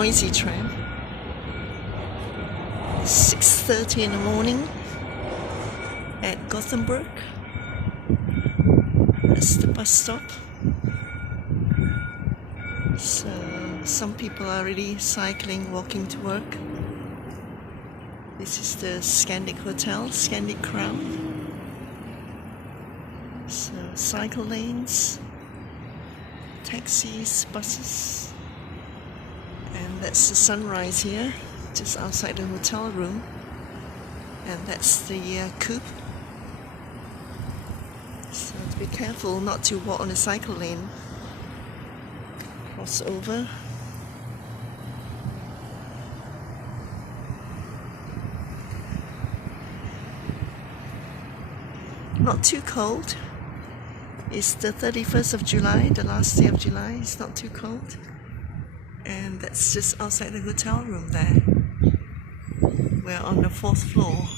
noisy tram. 6:30 in the morning at Gothenburg. That's the bus stop. So some people are already cycling, walking to work. This is the Scandic Hotel, Scandic Crown. So cycle lanes, taxis, buses, and that's the sunrise here, just outside the hotel room. And that's the coupe. So to be careful not to walk on the cycle lane. Cross over. Not too cold. It's the 31st of July, the last day of July. It's not too cold. And that's just outside the hotel room there. We're on the 4th floor.